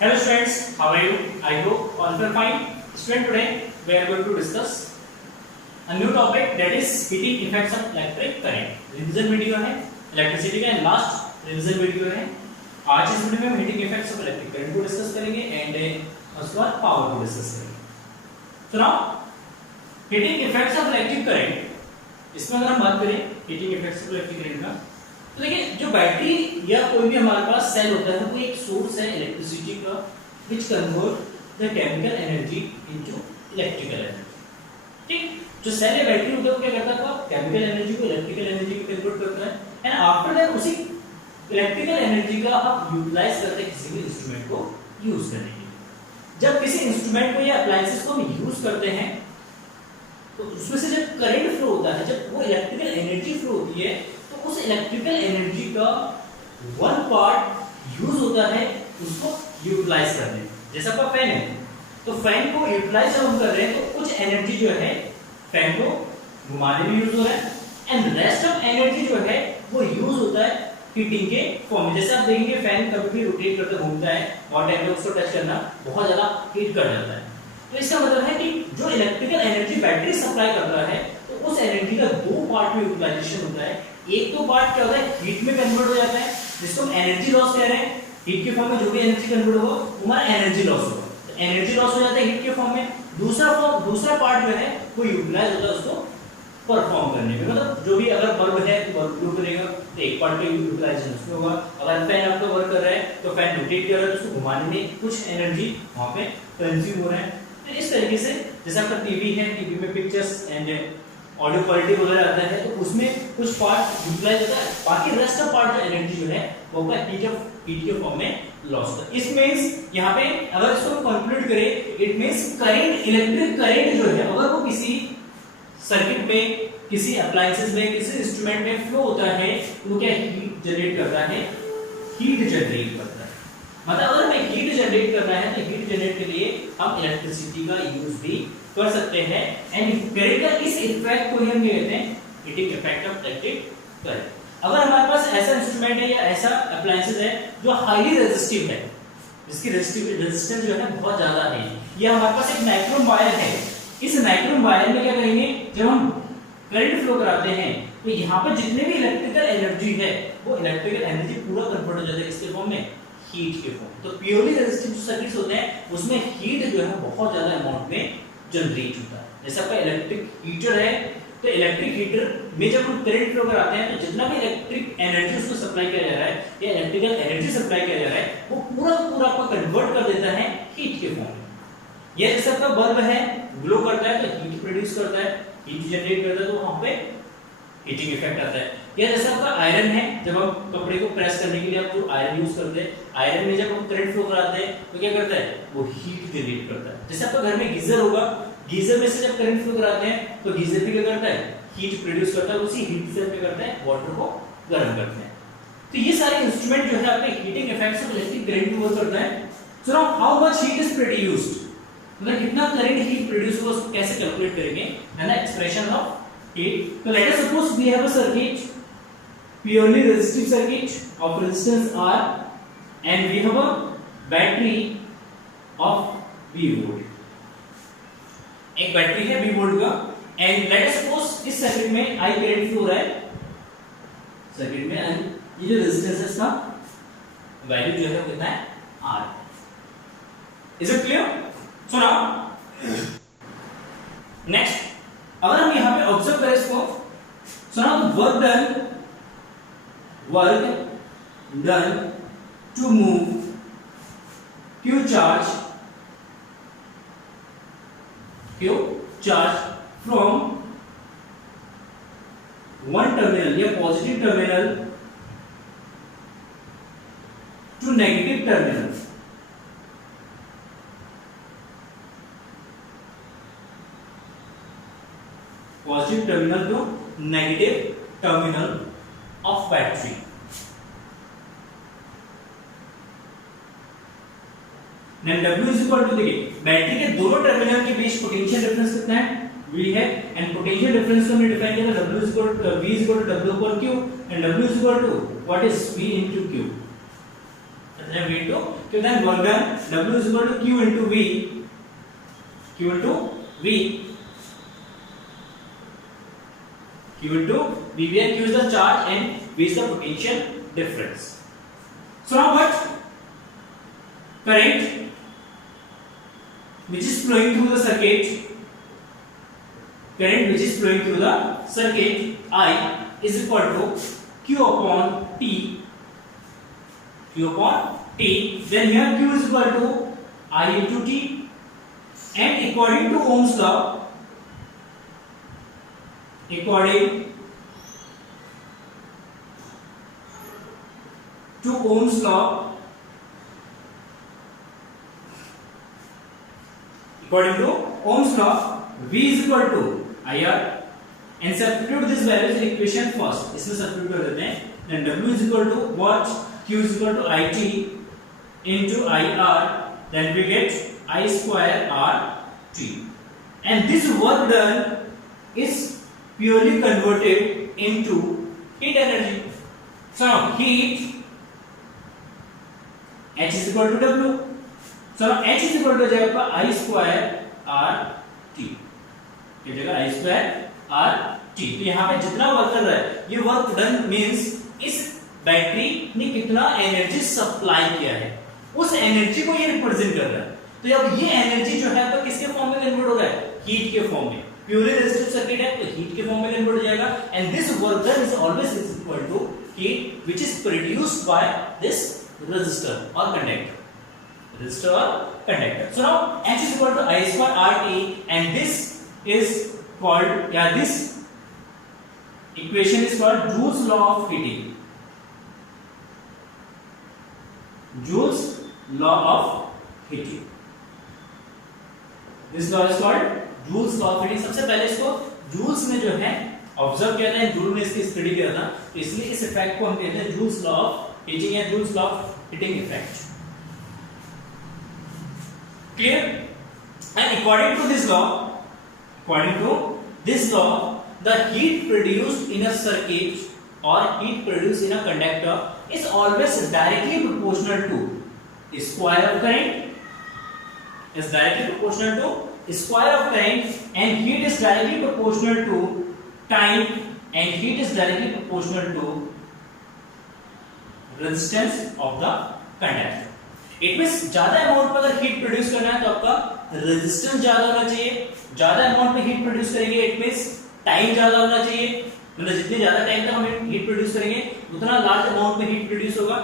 Hello students, how are you? I hope all are fine. Student, today we are going to discuss a new topic, that is heating effects of electric current. Revision video है electricity का, last revision video है। आज इस video में हम heating effects of electric current को discuss करेंगे and उसके बाद पावर को डिस्कस करेंगे। तो now heating effects of electric current, इसमें अगर हम बात करें heating effects of electric current का, तो देखिए जो बैटरी या कोई भी हमारे पास सेल होता है वो एक सोर्स है इलेक्ट्रिसिटी का which convert the chemical energy into electrical energy. ठीक, जो सेल या बैटरी होता है वो क्या करता है, केमिकल एनर्जी को इलेक्ट्रिकल एनर्जी में कन्वर्ट करता है एंड आफ्टर दैट उसी इलेक्ट्रिकल एनर्जी का आप यूटिलाइज करते हैं किसी भी इंस्ट्रूमेंट को यूज करने के लिए। जब किसी इंस्ट्रूमेंट को या अप्लायंसेस को हम यूज करते हैं तो उसमें से जब करंट फ्लो होता है, जब वो इलेक्ट्रिकल एनर्जी फ्लो होती है, तो उस इलेक्ट्रिकल एनर्जी का वन पार्ट यूज होता है उसको यूटिलाइज करने में। जैसे आपका फैन है, तो फैन को यूटिलाइज जब हम कर रहे हैं तो कुछ एनर्जी जो है फैन को घुमाने में यूज हो रहा है एंड रेस्ट ऑफ एनर्जी जो है वो यूज होता है हीटिंग के फॉर्म में। जैसे आप देखेंगे फैन कभी भी रोटेट करते घूमता है और टाइम पे उसको टच करना बहुत ज्यादा हीट कर जाता है। तो इसका मतलब है कि जो इलेक्ट्रिकल एनर्जी बैटरी सप्लाई कर रहा है तो उस एनर्जी का दो पार्ट में यूटिलाइजेशन होता है। एक तो पार्ट क्या होता है, हीट में कन्वर्ट हो जाता है, जिसको हम एनर्जी लॉस कह रहे हैं। हीट के फॉर्म में जो भी एनर्जी कन्वर्ट होगा वो हमारा एनर्जी लॉस होगा, तो एनर्जी लॉस हो जाता है हीट के फॉर्म में। दूसरा पार्ट जो है वो यूटिलाइज होता है उसको परफॉर्म करने में। मतलब जो भी अगर बल्ब है तो बल्ब ब्लू करेगा तो एक पार्ट का यूटिलाइजेशन उसमें होगा। अगर फैन आपका वर्क कर रहा है तो फैन रोटेट कर रहा है तो उसको घुमाने में कुछ एनर्जी वहां पे कंज्यूम हो रहा है। तो इस तरीके से जैसे आपका टीवी है, टीवी में पिक्चर्स एंड ऑडियो क्वालिटी वगैरह आता है तो उसमें कुछ पार्ट यूटिलाइज होता है, बाकी रेस्ट ऑफ पार्ट जो एनर्जी जो है वो का हीट के फॉर्म में लॉस होता है। इस मींस यहाँ पे अगर इसको कंक्लूड करें, it means current, electric current जो है अगर वो किसी सर्किट में, किसी अप्लायंसेस में, किसी इंस्ट्रूमेंट में फ्लो होता है तो वो क्या हीट जनरेट करता है, हीट जनरेट करता है। मतलब अगर हमें हीट जनरेट करना है तो हीट जनरेट के लिए हम इलेक्ट्रिसिटी का यूज भी कर सकते हैं एंड करंट का इस इफेक्ट को ही हम कहते हैं heating effect of electric current. अगर हमारे पास ऐसा इंस्ट्रूमेंट है या ऐसा अप्लायंसेस है जो हाईली रेजिस्टिव है, जिसकी रेजिस्टेंस जो है बहुत ज्यादा है, या हमारे पास एक नाइक्रोम वायर है, इस नाइक्रोम वायर में क्या करेंगे, जब हम करंट फ्लो कराते हैं तो यहाँ पर जितने भी इलेक्ट्रिकल एनर्जी है वो इलेक्ट्रिकल एनर्जी पूरा कन्वर्ट हो जाता है किसके फॉर्म में, हीट के फॉर्म। तो प्योरली रेजिस्टिव जो सर्किट्स होते हैं उसमें हीट जो है बहुत ज्यादा अमाउंट में जनरेट होता है। जैसे आपका इलेक्ट्रिक हीटर है तो इलेक्ट्रिक हीटर में जब हम करंट फ्लो कराते हैं तो जितना भी इलेक्ट्रिक एनर्जी उसको सप्लाई किया जा रहा है या इलेक्ट्रिकल एनर्जी सप्लाई किया जा रहा है वो पूरा आपको कन्वर्ट कर देता है हीट के फॉर्म में। या जैसे आपका बल्ब है, ग्लो करता है तो हीट प्रोड्यूस करता है, हीट जनरेट करता है, तो वहां पे हीटिंग इफेक्ट आता है। या जैसे आपका आयरन है, जब हम कपड़े को प्रेस करने के लिए आप जो आयरन यूज करते हैं, आयरन में जब हम करंट फ्लो कराते हैं तो क्या करता है, वो हीट जनरेट करता है। जैसे आपका घर में गीजर होगा, गीजर में से जब करंट फ्लो कराते हैं तो गीजर भी क्या करता है, हीट प्रोड्यूस करता है, उसी हीट से क्या करता है, वाटर को गर्म करते हैं। तो ये सारे इंस्ट्रूमेंट जो है आपके heating effects of electric current को वर्क करता है। So now how much heat is produced, मतलब कितना करंट हीट प्रोड्यूस हुआ उसको कैसे कैलकुलेट करेंगे, है ना, expression of heat. So let us suppose we have a circuit, purely resistive circuit of resistance R, and we have a battery of V volt. एक battery है V वोल्ट का and let us suppose इस circuit में I current flow हो रहा है circuit में, and ये जो रेजिस्टेंस है इसका वैल्यू जो है वो कितना है, R. Is it clear? So now next अगर हम यहां पे ऑब्जर्व करें इसको, so now work done to move Q charge from one terminal या positive terminal to negative terminal. Positive terminal to negative terminal of battery. W is equal to, देखिए battery के दोनों टर्मिनल के बीच पोटेंशियल डिफरेंस कितना है, V है, and potential difference को हमने डिफाइन किया था W is equal to V is equal to W upon Q, and W is equal to what is V into Q। v into q, then work done w is equal to q into v, q into v, q into v, where q is the charge and v is the potential difference. So now what? Current which is flowing through the circuit, current which is flowing through the circuit I is equal to q upon t, q upon t, then here q is equal to I into t, and according to Ohm's law, according to Ohm's law, according to Ohm's law, V is equal to IR, and substitute this values in equation first. इसमें substitute कर देते हैं. Then W is equal to what? Q is equal to IT into IR. Then we get I square RT. And this work done is purely converted into heat energy. So now heat H is equal to W. So now H is equal to जाएगा I square RT. ये जगह I square RT. तो यहाँ पे जितना work कर रहा है, ये वर्क डन मीन्स इस बैटरी ने कितना एनर्जी सप्लाई किया है, उस एनर्जी को ये रिप्रेजेंट कर रहा है. तो अब ये एनर्जी जो है तो किसके फॉर्म में कन्वर्ट हो रहा है? हीट के फॉर्म में. प्योरली रेजिस्टिव सर्किट है तो हीट के फॉर्म में कन्वर्ट हो जाएगा. And this work done is always equal to heat which is produced by this resistor or conductor, resistor or conductor. So now H is equal to I square RT, and this is called, this equation is called Joule's law of heating. Joule's law of heating. This law is called Joule's law of heating. सबसे पहले इसको joules में जो है observe किया था, joule ने इसकी स्टडी किया था, तो इसलिए इस इफेक्ट को हम कहते हैं joules law of heating and Joule's law of heating effect. Clear? And according to this law, the heat produced in a circuit or heat produced in a conductor is always directly proportional to square of current. Is directly proportional to square of current, and heat is directly proportional to time, and heat is directly proportional to resistance of the conductor. It means ज्यादा amount में अगर heat produce करना है तो आपका resistance ज्यादा होना चाहिए. ज्यादा अमाउंट में हीट प्रोड्यूस करेंगे इट मींस टाइम ज्यादा होना चाहिए. मतलब जितने ज्यादा टाइम तक हम हीट प्रोड्यूस करेंगे उतना लार्ज अमाउंट में हीट प्रोड्यूस होगा,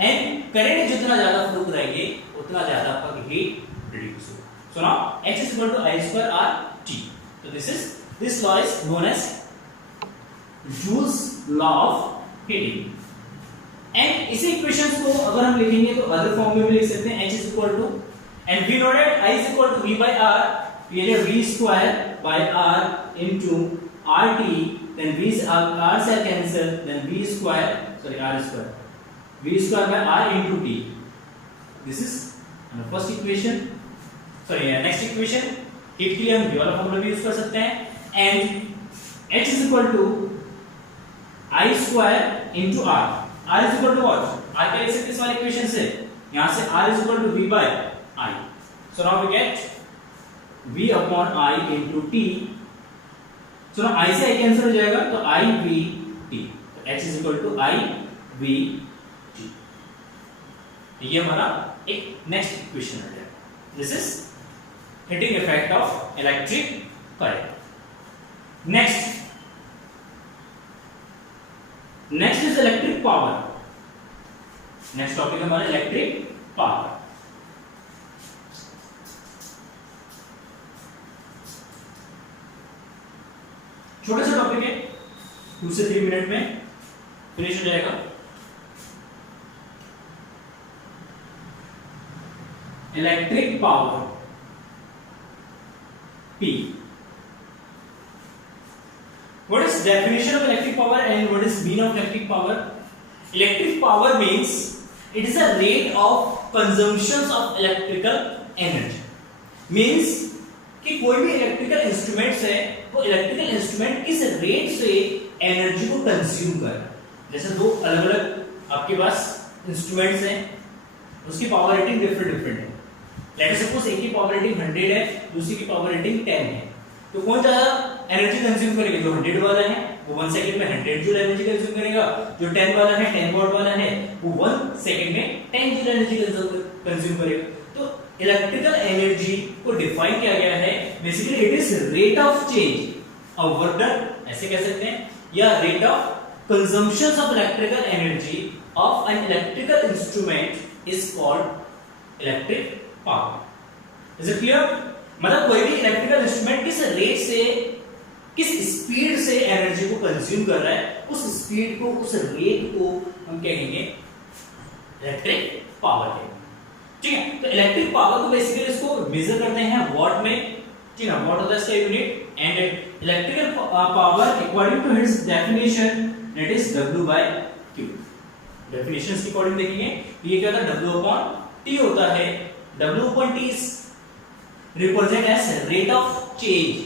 एंड करंट जितना ज्यादा फ्लो कराएंगे उतना ज्यादा आपका हीट प्रोड्यूस होगा. So now H is equal to I square RT. So this law is known as Joule's law of heating. And इसी इक्वेशंस को अगर हम लिखेंगे तो अदर फॉर्म में भी लिख सकते हैं. H is equal to, and we know that I is equal to V by R. ये है V square by R into RT. Then V R से cancel. Then V square by R into T. This is the first equation. Next equation. heat के लिए हम ये वाला formula भी use कर सकते हैं. And H is equal to I square into R. R is equal to what? R के लिख सकते हैं इस वाले इक्वेशन से. यहाँ से R is equal to V by I. So now we get V upon I into T. So now I से I cancel हो जाएगा तो I V T. तो H is equal to I V T. ये हमारा एक next equation है. This is heating effect of electric current. Next is electric power. Next topic हमारा electric power. छोटा सा टॉपिक है, 2 से 3 मिनट में फिनिश हो जाएगा. Electric power P. What is definition of electric power and what is mean of electric power? Electric power means it is a rate of consumption of electrical energy. Means कि कोई भी electrical instruments है वो electrical instrument किस rate से energy को consume कर रहा है. जैसे दो अलग अलग आपके पास इंस्ट्रूमेंट्स हैं, उसकी पावर रेटिंग डिफरेंट है। लेट अस सपोज एक की पावर रेटिंग 100 है, दूसरी की पावर रेटिंग 10 है, तो कौन ज्यादा एनर्जी कंज्यूम करेगा? जो 100 वाला है वो 1 सेकंड में 100 जूल एनर्जी कंज्यूम करेगा, जो 10 वाला है 10 वॉट वाला है वो 1 सेकंड में 10 जूल एनर्जी कंज्यूम करेगा। तो इलेक्ट्रिकल एनर्जी को डिफाइन किया गया है basically it is rate of change of work done, ऐसे कह सकते हैं, या rate of consumption of electrical energy of an electrical instrument is called electric power. Is it clear? मतलब कोई भी इलेक्ट्रिकल इंस्ट्रूमेंट किस रेट से, किस स्पीड से एनर्जी को कंज्यूम कर रहा है, उस स्पीड को, उस रेट को हम कहेंगे इलेक्ट्रिक पावर कहेंगे। ठीक है, तो इलेक्ट्रिक पावर को बेसिकली इसको मेजर करते हैं वॉट में, ठीक है, वॉट होता है इसका unit, and electrical power according to its definition that is W/Q। Definitions के अकॉर्डिंग देखेंगे ये क्या होता है, W/T होता है। W/T is represent as rate of change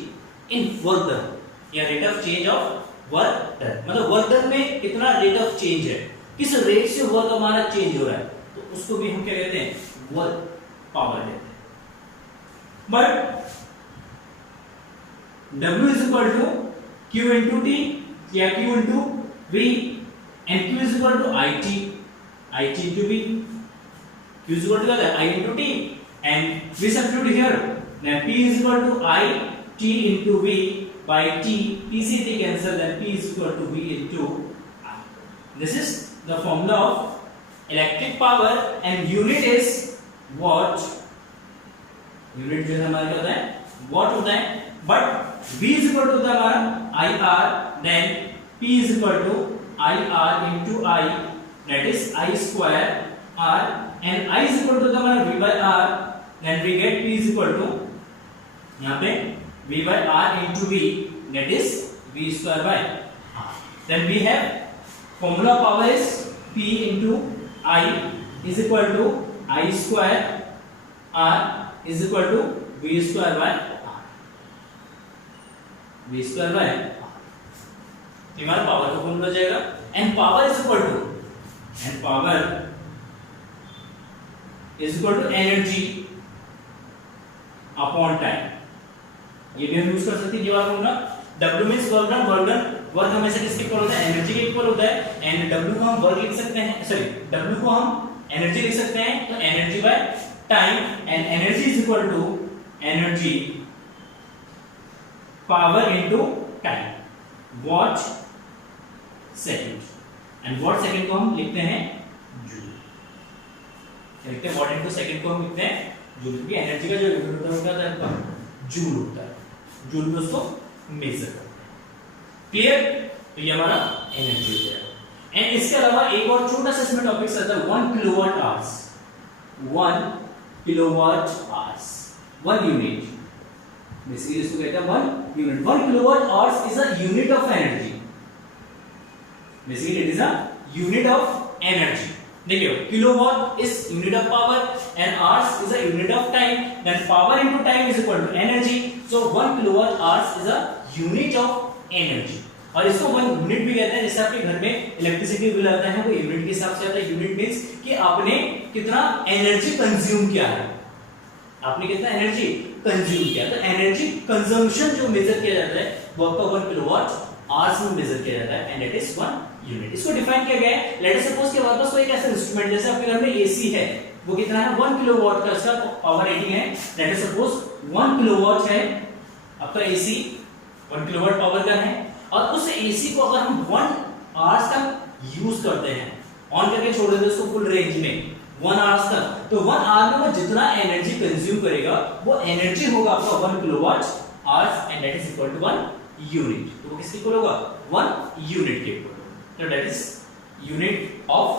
in work done, या rate of change of work done, मतलब work done में कितना rate of change है, किस रेट से वर्क हमारा चेंज हो रहा है, तो उसको भी हम क्या कहते हैं, वर्क पावर कहते हैं। But W is equal to Q into T या Q into V, and Q is equal to IT into V, Q is equal to I into T, and we substitute here. Now P is equal to I T into V by T, P C T cancel, then P is equal to V into I. This is the formula of electric power and unit is watt. Unit जो है हमारा क्या होता है, watt होता है, but V is equal to होता है हमारा IR, then P is equal to IR into I, that is I square R, and I is equal to होता है हमारा V by R, then we get P is equal to यहाँ पे V by R into V, that is V square by R. Then we have formula power is P into I is equal to I square R is equal to V square by R. V square by R. हमारा power का formula हो जाएगा, and power is equal to energy upon time. ये भी हम use कर सकते हैं ये वाला formula. W means work done, work हमेशा किसके इक्वल होता है, एनर्जी के इक्वल होता है, एंड W को हम वर्क लिख सकते हैं, सॉरी W को हम एनर्जी लिख सकते हैं, तो energy by time, and energy is equal to energy power into time, watt second, and watt second को हम लिखते हैं जूल, लिखते हैं वॉट इनटू सेकंड को हम लिखते हैं जूल, क्योंकि एनर्जी का जो यूनिट होता है जूल होता है, जूल में उसको मेजर करते हैं। क्लियर? तो ये हमारा एनर्जी हो जाएगा। एंड इसके अलावा एक और छोटा सा इसमें टॉपिक आता है 1 kilowatt hours, 1 kilowatt hours, 1 unit, basically इसको कहते हैं 1 unit. 1 kilowatt hours is a unit of energy, basically it is a unit of energy. देखिए kilowatt is unit of power and hours is a unit of time, then power into time is equal to energy, so 1 kilowatt hours is a unit of energy. और इसको 1 unit भी कहते हैं, जैसे आपके घर में इलेक्ट्रिसिटी बिल आता है वो यूनिट के हिसाब से आता है। यूनिट मींस कि आपने कितना एनर्जी कंज्यूम किया है, आपने कितना एनर्जी कंज्यूम किया, तो एनर्जी कंजम्पशन जो मेजर किया जाता है वो आपका 1 किलोवाट आवर्स में मेजर किया जाता है, एंड इट इज 1 यूनिट। इसको डिफाइन किया गया है, लेट अस सपोज कि हमारे पास कोई एक ऐसा इंस्ट्रूमेंट, जैसे आपके घर में एसी है, वो कितना है 1 किलोवाट का इसका पावर रेटिंग है, लेट अस सपोज 1 किलोवाट है आपका एसी, 1 किलोवाट पावर का है, और उस एसी को अगर हम 1 आवर्स तक यूज करते हैं, ऑन करके छोड़ देते हैं उसको फुल रेंज में 1 आवर्स तक, तो 1 आवर में वो जितना एनर्जी कंज्यूम करेगा वो एनर्जी होगा आपका 1 kilowatt hours, and that is equal to 1 unit. तो किसके इक्वल होगा, 1 यूनिट के इक्वल, तो that is unit of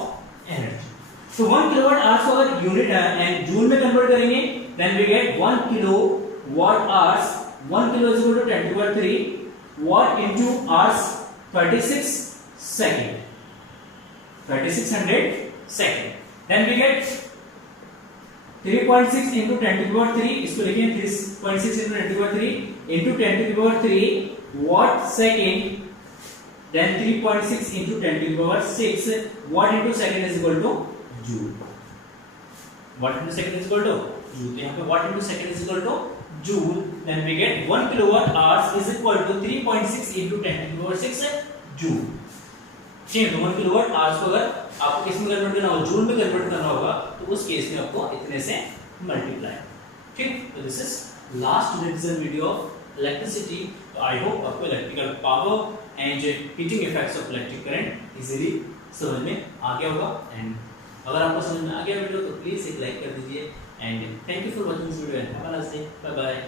energy. तो 1 किलोवाट आवर्स को अगर यूनिट एंड जूल में कन्वर्ट करेंगे, then we get 1 kilowatt hours, 1 kilo is equal to 10 to the 3 watt into hours, 36 second, 3600 second, then we get 3.6 into 10 to the power 3, इसको लिखिए 3.6 into 10 to the power 3 into 10 to the power 3 watt second, then 3.6 into 10 to the power 6 watt into second is equal to joule। watt into second is equal to joule, तो यहाँ पे watt into second is equal to joule, then we get 1 kilowatt hours is equal to 3.6 into 10 to the power 6 joule। ठीक है, तो 1 kilowatt hours को अगर आपको किस में कन्वर्ट करना होगा, जूल में कन्वर्ट करना होगा, तो उस केस में आपको इतने से मल्टीप्लाई। ठीक, तो this is last revision video of electricity. तो आई होप आपको electrical power and heating effects of electric current easily समझ में आ गया होगा। एंड अगर आपको समझ में आ गया वीडियो तो प्लीज एक लाइक कर दीजिए and thank you for watching this video and have a nice day, bye bye.